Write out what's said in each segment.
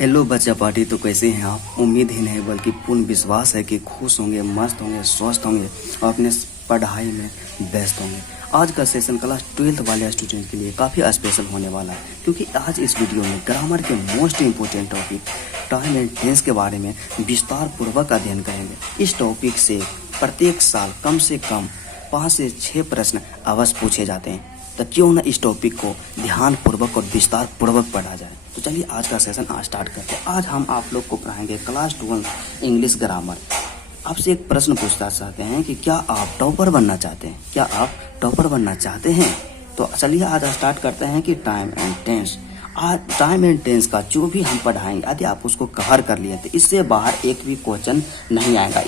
Hello बच्चा party, तो कैसे हैं आप। उम्मीद ही नहीं बल्कि पूर्ण विश्वास है कि खुश होंगे, मस्त होंगे, स्वस्थ होंगे और अपने पढ़ाई में व्यस्त होंगे। आज का सेशन क्लास 12th वाले स्टूडेंट के लिए काफ़ी स्पेशल होने वाला है, क्योंकि आज इस वीडियो में ग्रामर के most important topic time and tense के बारे में विस्तार पूर्वक अध्ययन करेंगे। इस टॉपिक से प्रत्येक साल कम से कम 5 से 6 प्रश्न अवश्य पूछे जाते हैं, तो क्यों न इस टॉपिक को ध्यान पूर्वक और विस्तार पूर्वक पढ़ा जाए। तो चलिए आज का सेशन स्टार्ट करते हैं। आज हम आप लोग को पढ़ाएंगे क्लास 12 इंग्लिश ग्रामर। आपसे एक प्रश्न पूछना चाहते हैं कि क्या आप टॉपर बनना चाहते हैं, क्या आप टॉपर बनना चाहते हैं। तो चलिए आज स्टार्ट करते हैं कि टाइम एंड टेंस। आज टाइम एंड टेंस का जो भी हम पढ़ाएंगे, यदि आप उसको कवर कर लिए तो इससे बाहर एक भी क्वेश्चन नहीं आएगा।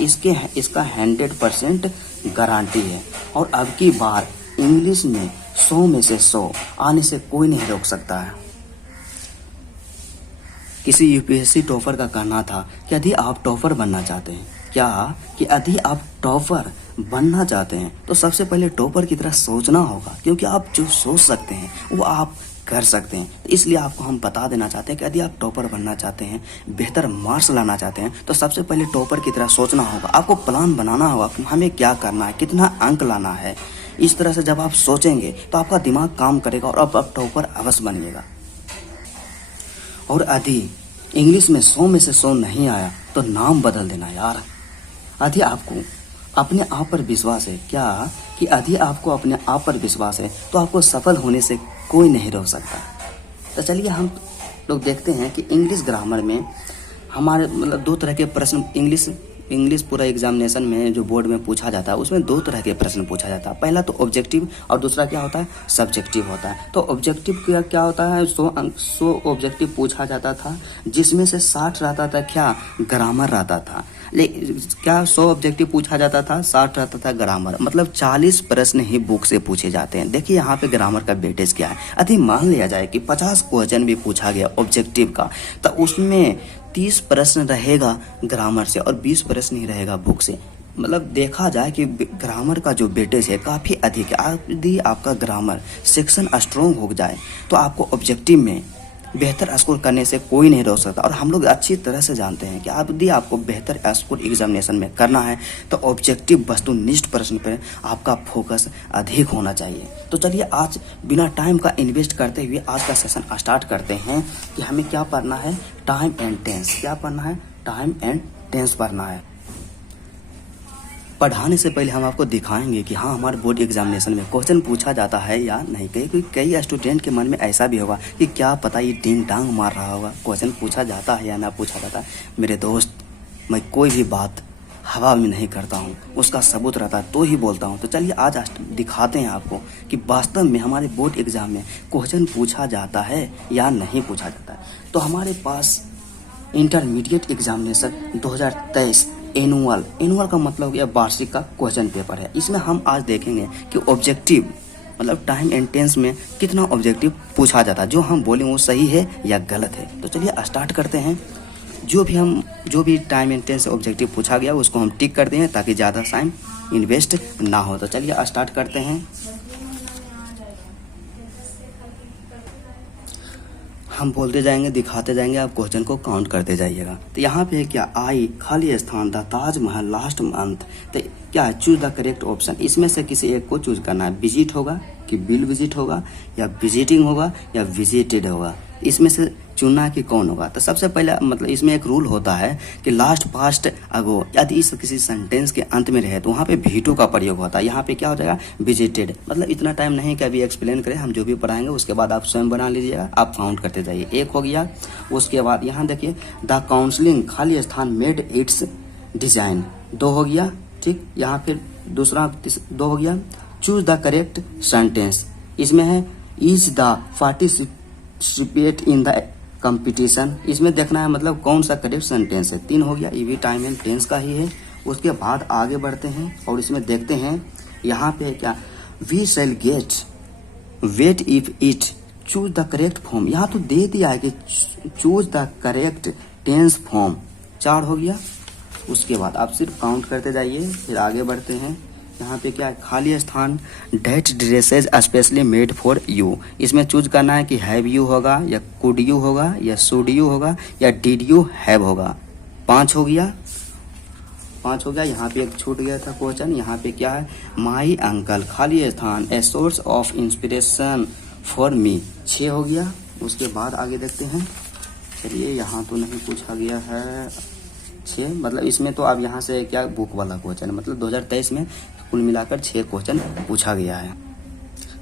इसका 100% गारंटी है। और अब की बार इंग्लिश में 100 में से 100 आने से कोई नहीं रोक सकता है। किसी यूपीएससी टॉपर का कहना था कि यदि आप टॉपर बनना चाहते हैं, यदि आप टॉपर बनना चाहते हैं तो सबसे पहले टॉपर की तरह सोचना होगा, क्योंकि आप जो सोच सकते हैं वो आप कर सकते हैं। तो इसलिए आपको हम बता देना चाहते हैं कि यदि आप टॉपर बनना चाहते हैं, बेहतर मार्क्स लाना चाहते हैं, तो सबसे पहले टॉपर की तरह सोचना होगा। आपको प्लान बनाना होगा कि हमें क्या करना है, कितना अंक लाना है। इस तरह से जब आप सोचेंगे तो आपका दिमाग काम करेगा और आप टॉपर अवश्य बनिएगा। और यदि इंग्लिश में 100 में से 100 नहीं आया तो नाम बदल देना यार। यदि आपको अपने आप पर विश्वास है, यदि आपको अपने आप पर विश्वास है तो आपको सफल होने से कोई नहीं रोक सकता। तो चलिए हम लोग देखते हैं कि इंग्लिश ग्रामर में हमारे 2 तरह के प्रश्न इंग्लिश पूरा एग्जामिनेशन में जो बोर्ड में पूछा जाता है, उसमें 2 तरह के प्रश्न पूछा जाता है। पहला तो ऑब्जेक्टिव और दूसरा क्या होता है, सब्जेक्टिव होता है। तो ऑब्जेक्टिव क्या होता है, 100 ऑब्जेक्टिव पूछा जाता था, जिसमें से 60 रहता था ग्रामर रहता था। 100 ऑब्जेक्टिव पूछा जाता था, 60 रहता था ग्रामर। मतलब 40 प्रश्न ही बुक से पूछे जाते हैं। देखिए यहाँ पे ग्रामर का वेटेज क्या है। यदि मान लिया जाए कि 50 क्वेश्चन भी पूछा गया ऑब्जेक्टिव का, तो उसमें 30 प्रश्न रहेगा ग्रामर से और 20 प्रश्न ही रहेगा बुक से। मतलब देखा जाए कि ग्रामर का जो वेटेज है काफ़ी अधिक है। यदि आपका ग्रामर सेक्शन स्ट्रॉन्ग हो जाए तो आपको ऑब्जेक्टिव में बेहतर स्कोर करने से कोई नहीं रोक सकता। और हम लोग अच्छी तरह से जानते हैं कि यदि आपको बेहतर स्कोर एग्जामिनेशन में करना है तो ऑब्जेक्टिव वस्तुनिष्ठ प्रश्न पर आपका फोकस अधिक होना चाहिए। तो चलिए आज बिना टाइम का इन्वेस्ट करते हुए आज का सेशन स्टार्ट करते हैं कि हमें क्या पढ़ना है, टाइम एंड टेंस। क्या पढ़ना है, टाइम एंड टेंस पढ़ना है। पढ़ाने से पहले हम आपको दिखाएंगे कि हाँ, हमारे बोर्ड एग्जामिनेशन में क्वेश्चन पूछा जाता है या नहीं। कई स्टूडेंट के मन में ऐसा भी होगा कि क्या पता ये डिंग डांग मार रहा होगा, क्वेश्चन पूछा जाता है या ना पूछा जाता है। मेरे दोस्त, मैं कोई भी बात हवा में नहीं करता हूँ, उसका सबूत रहता है तो ही बोलता हूँ। तो चलिए आज दिखाते हैं आपको कि वास्तव में हमारे बोर्ड एग्जाम में क्वेश्चन पूछा जाता है या नहीं पूछा जाता है। तो हमारे पास इंटरमीडिएट एग्जामिनेशन 2023 एनुअल का मतलब हो गया वार्षिक का क्वेश्चन पेपर है। इसमें हम आज देखेंगे कि ऑब्जेक्टिव मतलब टाइम एंड टेंस में कितना ऑब्जेक्टिव पूछा जाता है, जो हम बोलें वो सही है या गलत है। तो चलिए स्टार्ट करते हैं। जो भी टाइम एंड टेंस ऑब्जेक्टिव पूछा गया उसको हम टिक कर दें ताकि ज़्यादा टाइम इन्वेस्ट ना हो। तो चलिए स्टार्ट करते हैं। हम बोलते जाएंगे, दिखाते जाएंगे, आप क्वेश्चन को काउंट करते जाइएगा। तो यहाँ पे क्या आई खाली स्थान द ताजमहल लास्ट मंथ। तो क्या है, चूज द करेक्ट ऑप्शन। इसमें से किसी एक को चूज करना है। विजिट होगा कि विल विजिट होगा या विजिटिंग होगा या विजिटेड होगा, इसमें से चुनना है कि कौन होगा। तो सबसे पहले मतलब इसमें एक रूल होता है कि लास्ट पास्ट अगो, यदि इस किसी सेंटेंस के अंत में रहे तो वहाँ पे भी2 का प्रयोग होता है। यहाँ पे क्या हो जाएगा, विजिटेड। मतलब इतना टाइम नहीं कि अभी एक्सप्लेन करें, हम जो भी पढ़ाएंगे उसके बाद आप स्वयं बना लीजिएगा। आप काउंट करते जाइए। 1 हो गया। उसके बाद यहाँ देखिए द काउंसलिंग खाली स्थान मेड इट्स डिजाइन 2 हो गया। ठीक, यहाँ फिर दूसरा 2 हो गया। चूज द करेक्ट सेंटेंस, इसमें है is the participate in the competition. इसमें देखना है मतलब कौन सा करेक्ट सेंटेंस है। 3 हो गया। ये भी टाइम एंड टेंस का ही है। उसके बाद आगे बढ़ते हैं और इसमें देखते हैं यहाँ पे क्या, we shall get wait if it choose the correct form. यहाँ तो दे दिया है कि choose the correct tense form. 4 हो गया। उसके बाद आप सिर्फ काउंट करते जाइए, फिर आगे बढ़ते हैं। यहाँ पे क्या है, खाली स्थान, that dresses specially made for you. इसमें चूज करना है कि हैव यू होगा या कुड यू होगा या शुड यू होगा या डिड यू हैव होगा। 5 हो गया, 5 हो गया। यहाँ पे एक छूट गया था क्वेश्चन, यहाँ पे क्या है, माई अंकल, खाली स्थान, a source of inspiration for me. 6 हो गया। उसके बाद आगे देखते हैं। चलिए, यहाँ तो नहीं पूछा गया है 6, मतलब इसमें तो अब यहाँ से क्या बुक वाला क्वेश्चन है, मतलब 2023 में कुल मिलाकर 6 क्वेश्चन पूछा गया है।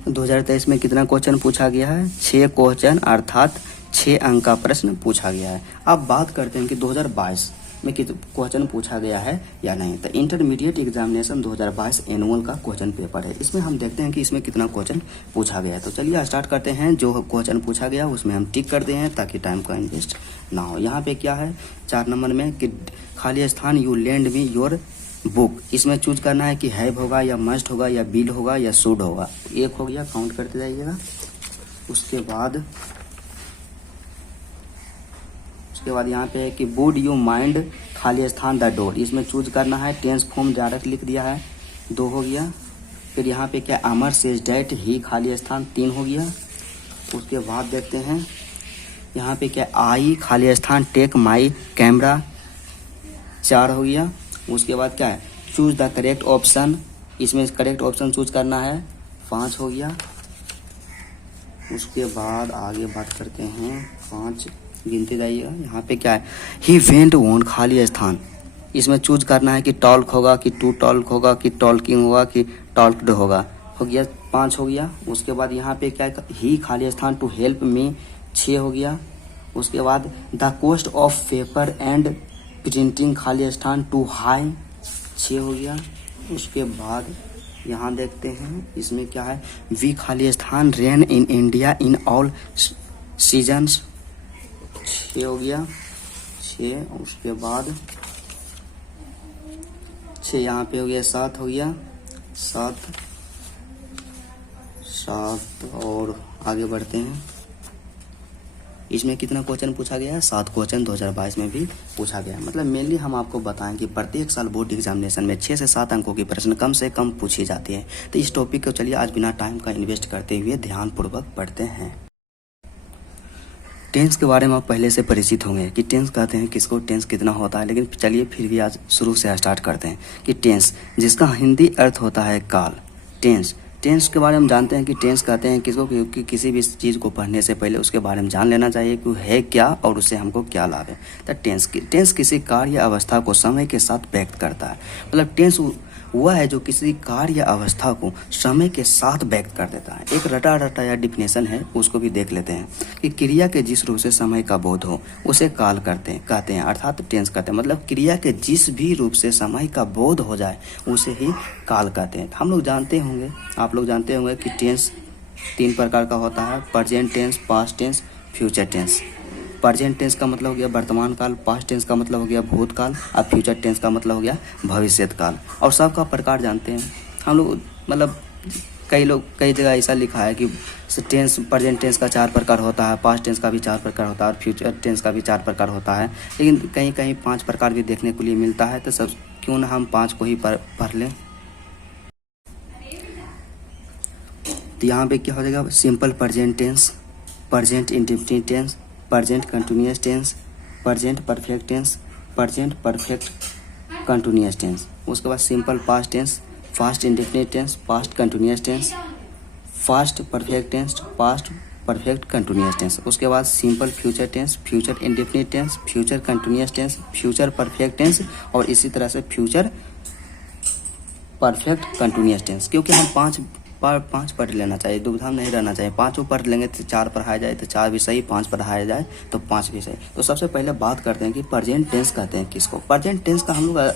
2023 में कितना क्वेश्चन पूछा गया है, 6 क्वेश्चन, अर्थात 6 अंक का प्रश्न पूछा गया है। अब बात करते हैं कि 2022 में कितना क्वेश्चन पूछा गया है या नहीं। तो इंटरमीडिएट एग्जामिनेशन 2022 एनुअल का क्वेश्चन पेपर है, इसमें हम देखते हैं कि इसमें कितना क्वेश्चन पूछा गया है। तो चलिए स्टार्ट करते हैं। जो क्वेश्चन पूछा गया उसमें हम टिक कर दें हैं ताकि टाइम का इन्वेस्ट ना हो। यहाँ पे क्या है, 4 नंबर में कि खाली स्थान, you lend me your book. इसमें चूज करना है कि हैव होगा या मस्ट होगा या बिल होगा या शुड होगा। 1 हो गया, काउंट करते जाइएगा। उसके बाद यहाँ पे है कि वुड यू माइंड, खाली स्थान, द डोर। इसमें चूज करना है, टेंस फॉर्म डायरेक्ट लिख दिया है, 2 हो गया। फिर यहाँ पे क्या, अमर सेज डैट ही, खाली स्थान, 3 हो गया। उसके बाद देखते हैं यहाँ पे क्या, आई, खाली स्थान, टेक माई कैमरा, 4 हो गया। उसके बाद क्या है, चूज द करेक्ट ऑप्शन। इसमें करेक्ट ऑप्शन चूज करना है, 5 हो गया। उसके बाद आगे बात करते हैं, 5 गिनते जाइएगा। यहाँ पे क्या है, ही वेंट ऑन, खाली स्थान। इसमें चूज करना है कि टॉल्क होगा कि टू टॉल्क होगा कि टॉल्किंग होगा कि टॉल्क्ड होगा। हो गया, 5 हो गया। उसके बाद यहाँ पे क्या है, ही, खाली स्थान, टू हेल्प मी, 6 हो गया। उसके बाद the cost of paper and printing, खाली स्थान, टू हाई, 6 हो गया। उसके बाद यहाँ देखते हैं, इसमें क्या है, वी, खाली स्थान, rain in India in all seasons, 6 हो गया, 6। उसके बाद 6 यहाँ पे हो गया, 7 हो गया, 7। और आगे बढ़ते हैं। इसमें कितना क्वेश्चन पूछा गया है, 7 क्वेश्चन 2022 में भी पूछा गया है। मतलब मेनली हम आपको बताएं कि प्रत्येक साल बोर्ड एग्जामिनेशन में 6 से 7 अंकों की प्रश्न कम से कम पूछी जाती है। तो इस टॉपिक को चलिए आज बिना टाइम का इन्वेस्ट करते हुए ध्यानपूर्वक पढ़ते हैं। टेंस के बारे में आप पहले से परिचित होंगे कि टेंस कहते हैं किसको, टेंस कितना होता है। लेकिन चलिए फिर भी आज शुरू से स्टार्ट करते हैं कि टेंस, जिसका हिंदी अर्थ होता है काल। टेंस के बारे में जानते हैं कि टेंस कहते हैं किसको, क्योंकि किसी भी चीज़ को पढ़ने से पहले उसके बारे में जान लेना चाहिए कि है क्या और उससे हमको क्या लाभ है। तो टेंस किसी कार्य या अवस्था को समय के साथ व्यक्त करता है। मतलब टेंस वह है जो किसी कार्य या अवस्था को समय के साथ व्यक्त कर देता है। एक रटा या डिफिनेशन है, उसको भी देख लेते हैं कि क्रिया के जिस रूप से समय का बोध हो उसे काल कहते हैं, अर्थात टेंस कहते हैं। मतलब क्रिया के जिस भी रूप से समय का बोध हो जाए उसे ही काल कहते हैं। हम लोग जानते होंगे, आप लोग जानते होंगे कि टेंस 3 प्रकार का होता है, present tense, past tense, future tense. Present tense का मतलब हो गया वर्तमान काल, पास्ट टेंस का मतलब हो गया भूतकाल, और फ्यूचर टेंस का मतलब हो गया भविष्यत काल। और सबका प्रकार जानते हैं हम लोग, मतलब कई जगह ऐसा लिखा है कि टेंस, प्रेजेंट टेंस का 4 प्रकार होता है, पास्ट टेंस का भी 4 प्रकार होता है और फ्यूचर टेंस का भी 4 प्रकार होता है। लेकिन कहीं 5 प्रकार भी देखने को लिए मिलता है। तो सब क्यों ना हम 5 को ही पढ़ लें। तो यहाँ पे क्या हो जाएगा, simple present tense, present indefinite tense, present continuous tense, present perfect tense, present perfect continuous tense. उसके बाद simple past tense, past indefinite tense, past continuous tense, past perfect tense, past perfect continuous tense. उसके बाद simple future tense, future indefinite tense, future continuous tense, future perfect tense और इसी तरह से future perfect continuous tense. क्योंकि हम 5 पढ़ लेना चाहिए, दुविधा में नहीं रहना चाहिए। 5 पढ़ लेंगे तो 4 पढ़ाया जाए तो 4 भी सही, 5 पढ़ाया जाए तो 5 भी सही। तो सबसे पहले बात करते हैं कि प्रेजेंट टेंस कहते हैं किसको। प्रेजेंट टेंस का हम लोग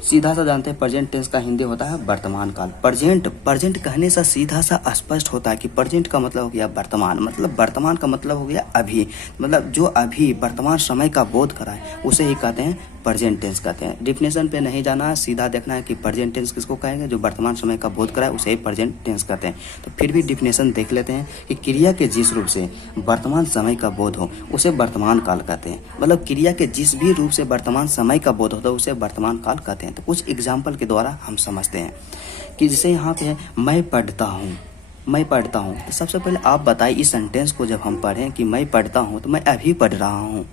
सीधा सा जानते हैं, प्रेजेंट टेंस का हिंदी होता है वर्तमान काल। प्रेजेंट कहने से सीधा सा स्पष्ट होता है कि प्रेजेंट का मतलब हो गया वर्तमान, मतलब वर्तमान का मतलब हो गया अभी, मतलब जो अभी वर्तमान समय का बोध कराए उसे ही कहते हैं प्रेजेंट टेंस कहते हैं। डिफिनेशन पे नहीं जाना है, सीधा देखना है कि प्रेजेंट टेंस किसको कहेंगे, जो वर्तमान समय का बोध कराए उसे ही प्रेजेंट टेंस कहते हैं। तो फिर भी डिफिनेशन देख लेते हैं कि क्रिया के जिस रूप से वर्तमान समय का बोध हो उसे वर्तमान काल कहते हैं। मतलब क्रिया के जिस भी रूप से वर्तमान समय का बोध होता है उसे वर्तमान काल कहते हैं। तो कुछ एग्जाम्पल के द्वारा हम समझते हैं कि जैसे यहाँ पे मैं पढ़ता हूँ, मैं पढ़ता हूँ। तो सबसे पहले आप बताइए इस सेंटेंस को जब हम पढ़ें कि मैं पढ़ता हूँ, तो मैं अभी पढ़ रहा हूँ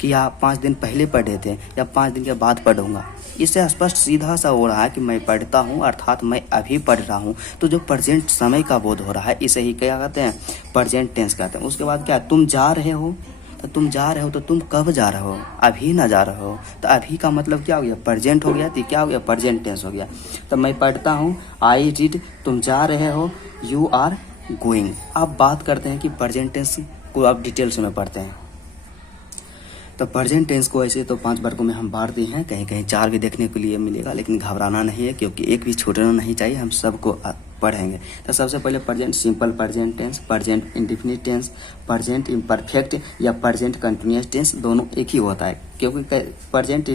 कि आप 5 दिन पहले पढ़े थे या 5 दिन के बाद पढ़ूंगा। इससे स्पष्ट सीधा सा हो रहा है कि मैं पढ़ता हूँ अर्थात मैं अभी पढ़ रहा हूँ। तो जो प्रेजेंट समय का बोध हो रहा है इसे ही क्या कहते हैं, प्रेजेंट टेंस कहते हैं। उसके बाद क्या, तुम जा रहे हो, तो तुम जा रहे हो तो तुम कब जा रहे हो, अभी ना जा रहे हो। तो अभी का मतलब क्या हो गया, प्रेजेंट हो गया। तो क्या हो गया, प्रेजेंट टेंस हो गया। तो मैं पढ़ता हूँ, आई रीड, तुम जा रहे हो, यू आर गोइंग। अब बात करते हैं कि प्रेजेंट टेंस को आप डिटेल्स में पढ़ते हैं। तो प्रेजेंट टेंस को ऐसे तो 5 वर्गों में हम बांट दिए हैं, कहीं कहीं 4 भी देखने के लिए मिलेगा, लेकिन घबराना नहीं है क्योंकि एक भी छूटना नहीं चाहिए, हम सबको पढ़ेंगे। तो सबसे पहले present simple present tense, present indefinite tense, present imperfect या प्रेजेंट कंटिन्यूअस टेंस, दोनों एक ही होता है क्योंकि प्रेजेंट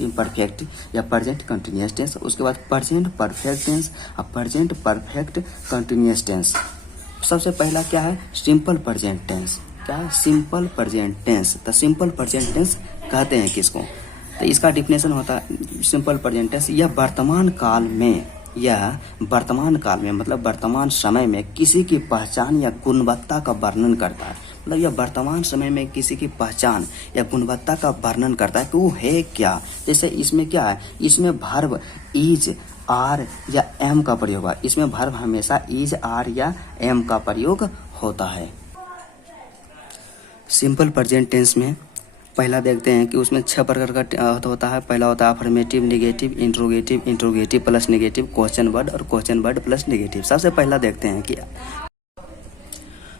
इम्परफेक्ट या प्रेजेंट कंटिन्यूअस टेंस। उसके बाद प्रेजेंट परफेक्ट टेंस और प्रेजेंट परफेक्ट कंटिन्यूअस टेंस। सबसे पहला क्या है, सिंपल प्रेजेंट टेंस। क्या है, सिंपल प्रेजेंट टेंस। तो सिंपल प्रेजेंट टेंस कहते हैं किसको, तो इसका डिफिनेशन होता है सिंपल प्रेजेंट टेंस, यह वर्तमान काल में, यह वर्तमान काल में मतलब वर्तमान समय में किसी की पहचान या गुणवत्ता का वर्णन करता है। मतलब यह वर्तमान समय में किसी की पहचान या गुणवत्ता का वर्णन करता है कि वो है क्या। जैसे इसमें क्या है, इसमें वर्ब इज, आर या एम का प्रयोग है। इसमें वर्ब हमेशा इज, आर या एम का प्रयोग होता है। सिंपल प्रेजेंट टेंस में पहला देखते हैं कि उसमें 6 प्रकार का होता है। पहला होता है affirmative, negative, interrogative, interrogative plus negative, question word और क्वेश्चन वर्ड प्लस नेगेटिव। सबसे पहला देखते हैं कि,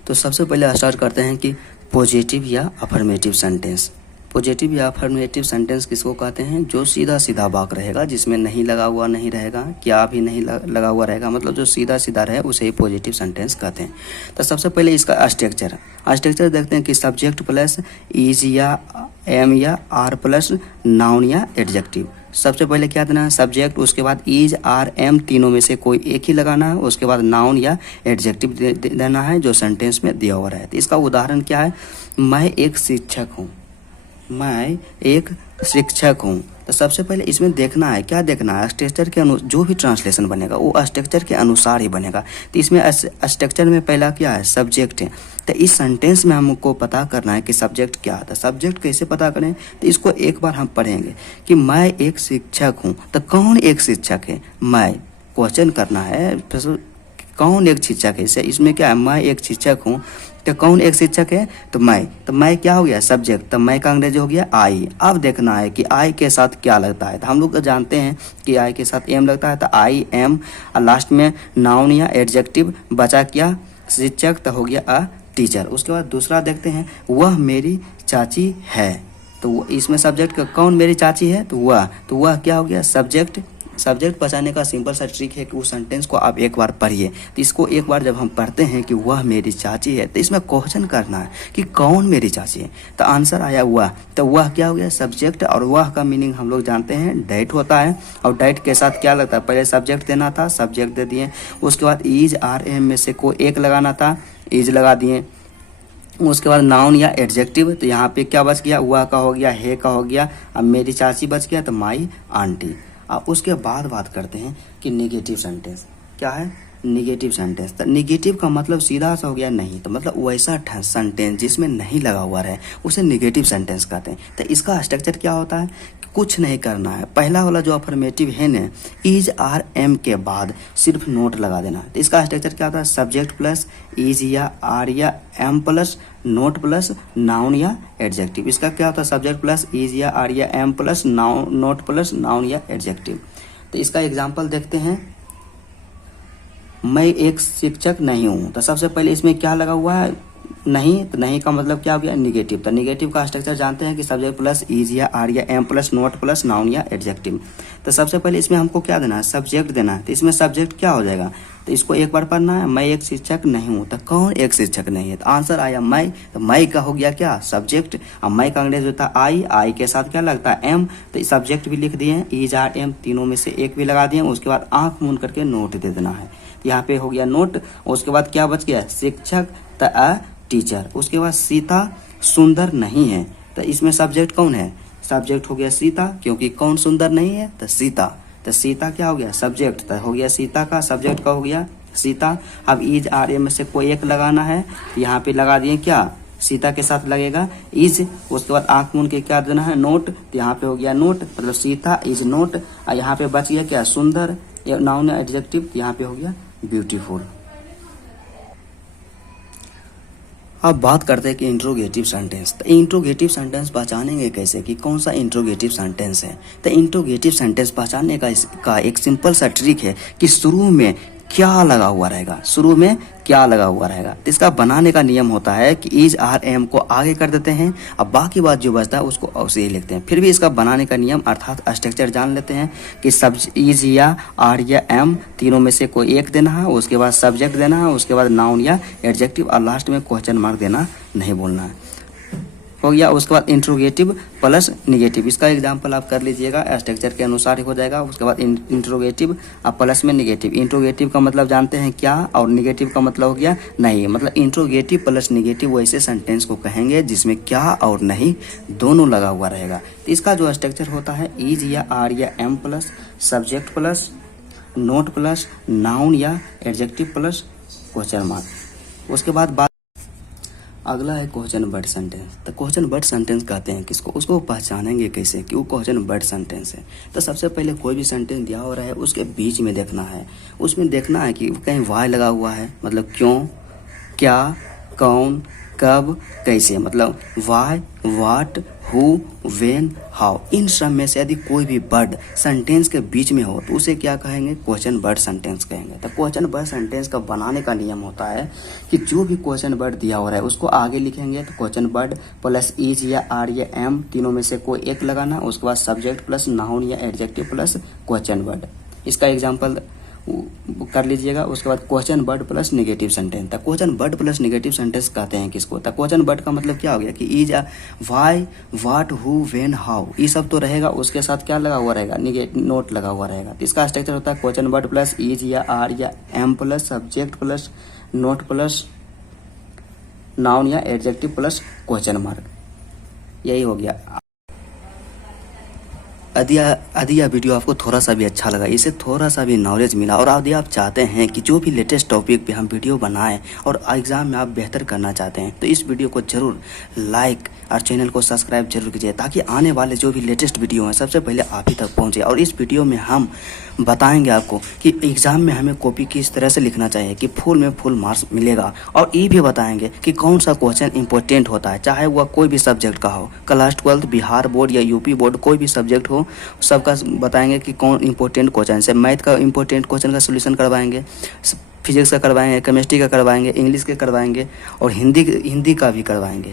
तो सबसे पहले स्टार्ट करते हैं कि पॉजिटिव या अफर्मेटिव सेंटेंस। पॉजिटिव या अफर्मेटिव सेंटेंस किसको कहते हैं, जो सीधा सीधा वाक्य रहेगा, जिसमें नहीं लगा हुआ नहीं रहेगा, क्या भी नहीं लगा हुआ रहेगा, मतलब जो सीधा सीधा रहे उसे ही पॉजिटिव सेंटेंस कहते हैं। तो सबसे पहले इसका स्ट्रक्चर देखते हैं कि सब्जेक्ट प्लस इज या एम या आर प्लस नाउन या एडजेक्टिव। सबसे पहले क्या देना है, सब्जेक्ट, उसके बाद इज, आर, एम, तीनों में से कोई एक ही लगाना है। उसके बाद नाउन या एडजेक्टिव देना है जो सेंटेंस में दिया हुआ है। तो इसका उदाहरण क्या है, मैं एक शिक्षक हूँ, मैं एक शिक्षक हूँ। तो सबसे पहले इसमें देखना है, क्या देखना है, स्ट्रक्चर के जो भी ट्रांसलेशन बनेगा वो स्ट्रक्चर के अनुसार ही बनेगा। तो इसमें स्ट्रक्चर में पहला क्या है, सब्जेक्ट है। तो इस सेंटेंस में हमको पता करना है कि सब्जेक्ट क्या है। तो सब्जेक्ट कैसे पता करें, तो इसको एक बार हम पढ़ेंगे कि मैं एक शिक्षक हूँ। तो कौन एक शिक्षक है, मैं, क्वेश्चन करना है कौन एक शिक्षक है। इसमें क्या है, मैं एक शिक्षक हूँ, तो कौन एक शिक्षक है, तो मैं क्या हो गया, सब्जेक्ट। तो मैं का अंग्रेजी हो गया आई। अब देखना है कि आई के साथ क्या लगता है। तो हम लोग तो जानते हैं कि आई के साथ एम लगता है, तो आई एम, और लास्ट में नाउन या एडजेक्टिव बचा क्या, शिक्षक, तो हो गया अ टीचर। उसके बाद दूसरा देखते हैं, वह मेरी चाची है। तो इसमें सब्जेक्ट का कौन मेरी चाची है, तो वह क्या हो गया, सब्जेक्ट। सब्जेक्ट बचाने का सिंपल सा ट्रिक है कि उस सेंटेंस को आप एक बार पढ़िए। तो इसको एक बार जब हम पढ़ते हैं कि वह मेरी चाची है, तो इसमें क्वेश्चन करना है कि कौन मेरी चाची है। तो आंसर आया वह, तो वह क्या हो गया, सब्जेक्ट। और वह का मीनिंग हम लोग जानते हैं डैट होता है, और डैट के साथ क्या लगता है, पहले सब्जेक्ट देना था, सब्जेक्ट दे दिए। उसके बाद इज, आर, एम में से कोई एक लगाना था, इज लगा दिए। उसके बाद नाउन या एडजेक्टिव, तो यहाँ पे क्या बच गया, वह का हो गया, है का हो गया, अब मेरी चाची बच गया, तो माई आंटी। अब उसके बाद बात करते हैं कि नेगेटिव सेंटेंस क्या है, नेगेटिव सेंटेंस। तो नेगेटिव का मतलब सीधा सा हो गया नहीं, तो मतलब वैसा सेंटेंस जिसमें नहीं लगा हुआ रहे उसे नेगेटिव सेंटेंस कहते हैं। तो इसका स्ट्रक्चर क्या होता है, कुछ नहीं करना है। पहला वाला जो अफर्मेटिव है ना, इज, आर, एम के बाद सिर्फ नोट लगा देना। तो इसका स्ट्रक्चर क्या होता है, सब्जेक्ट प्लस इज या आर या am plus not plus noun या एडजेक्टिव। इसका क्या होता है, सब्जेक्ट प्लस इज या आर या am plus noun, not plus noun या एडजेक्टिव। तो इसका एग्जाम्पल देखते हैं, मैं एक शिक्षक नहीं हूँ। तो सबसे पहले इसमें क्या लगा हुआ है, नहीं, तो नहीं का मतलब क्या हो गया, निगेटिव। तो निगेटिव का स्ट्रक्चर जानते हैं कि सब्जेक्ट प्लस इज या आर या am plus not plus noun या एडजेक्टिव। तो सबसे पहले इसमें हमको क्या देना है, सब्जेक्ट देना है। तो इसमें सब्जेक्ट क्या हो जाएगा, तो इसको एक बार पढ़ना है, मैं एक शिक्षक नहीं हूँ। तो कौन एक शिक्षक नहीं है, तो आंसर आया मैं। तो मैं का हो गया क्या, सब्जेक्ट। अब मैं का अंग्रेज होता है आई के साथ क्या लगता है, एम। तो सब्जेक्ट भी लिख दिए, इज आर एम, तीनों में से एक भी लगा दिए। उसके बाद आंख मूंद करके नोट दे देना है। यहाँ पे हो गया नोट। उसके बाद क्या बच गया, शिक्षक, तो अ टीचर। उसके बाद सीता सुंदर नहीं है। तो इसमें सब्जेक्ट कौन है, सब्जेक्ट हो गया सीता, क्योंकि कौन सुंदर नहीं है, तो सीता। तो सीता क्या हो गया, सब्जेक्ट। तो हो गया सीता का, सब्जेक्ट का हो गया सीता। अब इज आर एम में से कोई एक लगाना है। यहाँ पे लगा दिए क्या, सीता के साथ लगेगा इज। उसके बाद आंख मूंद के क्या देना है, नोट। तो यहाँ पे हो गया नोट, मतलब सीता इज नोट। और यहाँ पे बच गया क्या, सुंदर, नाउन या एडजेक्टिव। यहाँ पे हो गया ब्यूटीफुल। अब बात करते हैं कि इंट्रोगेटिव सेंटेंस। तो इंट्रोगेटिव सेंटेंस पहचानेंगे कैसे कि कौन सा इंट्रोगेटिव सेंटेंस है। तो इंट्रोगेटिव सेंटेंस पहचानने का इसका एक सिंपल सा ट्रिक है कि शुरू में क्या लगा हुआ रहेगा, शुरू में क्या लगा हुआ रहेगा। तो इसका बनाने का नियम होता है कि इज आर एम को आगे कर देते हैं, अब बाकी बात जो बचता है उसको उसे ही लिखते हैं। फिर भी इसका बनाने का नियम अर्थात स्ट्रक्चर जान लेते हैं कि सब इज या आर या एम तीनों में से कोई एक देना है। उसके बाद सब्जेक्ट देना है। उसके बाद नाउन या एडजेक्टिव, और लास्ट में क्वेश्चन मार्क देना नहीं बोलना है। हो गया। उसके बाद इंट्रोगेटिव प्लस निगेटिव, इसका एग्जांपल आप कर लीजिएगा, स्ट्रक्चर के अनुसार ही हो जाएगा। उसके बाद इंट्रोगेटिव और प्लस में निगेटिव। इंट्रोगेटिव का मतलब जानते हैं क्या, और निगेटिव का मतलब हो गया नहीं। मतलब इंट्रोगेटिव प्लस निगेटिव वैसे सेंटेंस को कहेंगे जिसमें क्या और नहीं दोनों लगा हुआ रहेगा। तो इसका जो स्ट्रक्चर होता है, इज या आर या am plus subject plus not plus noun या एडजेक्टिव प्लस क्वेश्चन मार्क। उसके बाद बात अगला है क्वेश्चन वर्ड सेंटेंस। तो क्वेश्चन वर्ड सेंटेंस कहते हैं किसको, उसको पहचानेंगे कैसे कि वो क्वेश्चन वर्ड सेंटेंस है। तो सबसे पहले कोई भी सेंटेंस दिया हो रहा है उसके बीच में देखना है। उसमें देखना है कि कहीं वाई लगा हुआ है, मतलब क्यों, क्या, कौन, कब, कैसे, मतलब why, what, who, when, how. इन सब में से यदि कोई भी वर्ड सेंटेंस के बीच में हो तो उसे क्या कहेंगे, क्वेश्चन वर्ड सेंटेंस कहेंगे। तो क्वेश्चन वर्ड सेंटेंस का बनाने का नियम होता है कि जो भी क्वेश्चन वर्ड दिया हो रहा है उसको आगे लिखेंगे। तो क्वेश्चन वर्ड प्लस इज या आर या एम तीनों में से कोई एक लगाना। उसके बाद सब्जेक्ट प्लस नाउन या एडजेक्टिव प्लस क्वेश्चन वर्ड। इसका एग्जाम्पल कर लीजिएगा। उसके बाद question word plus negative sentence. तो question word plus negative sentence कहते हैं किसको, तो क्वेश्चन वर्ड का मतलब क्या हो गया कि is, why, what, who, when, how, ये सब तो रहेगा। उसके साथ क्या लगा हुआ रहेगा, नोट लगा हुआ रहेगा। तो इसका स्ट्रक्चर होता है क्वेश्चन वर्ड प्लस इज या आर या am plus subject plus not plus noun या एडजेक्टिव प्लस क्वेश्चन मार्क। यही हो गया। यदि यह वीडियो आपको थोड़ा सा भी अच्छा लगा, इससे थोड़ा सा भी नॉलेज मिला, और यदि आप चाहते हैं कि जो भी लेटेस्ट टॉपिक पे हम वीडियो बनाएं और एग्ज़ाम में आप बेहतर करना चाहते हैं, तो इस वीडियो को जरूर लाइक और चैनल को सब्सक्राइब जरूर कीजिए, ताकि आने वाले जो भी लेटेस्ट वीडियो हैं सबसे पहले आप ही तक पहुँचे। और इस वीडियो में हम बताएंगे आपको कि एग्ज़ाम में हमें कॉपी किस तरह से लिखना चाहिए कि फुल में फुल मार्क्स मिलेगा। और ये भी बताएंगे कि कौन सा क्वेश्चन इंपॉर्टेंट होता है, चाहे वह कोई भी सब्जेक्ट का हो, क्लास 12 बिहार बोर्ड या यूपी बोर्ड, कोई भी सब्जेक्ट हो, सबका बताएंगे कि कौन इंपॉर्टेंट क्वेश्चन है। मैथ का इंपॉर्टेंट क्वेश्चन का सोल्यूशन करवाएंगे, फिजिक्स का करवाएंगे, केमिस्ट्री का करवाएंगे, इंग्लिश के करवाएंगे, और हिंदी का भी करवाएंगे।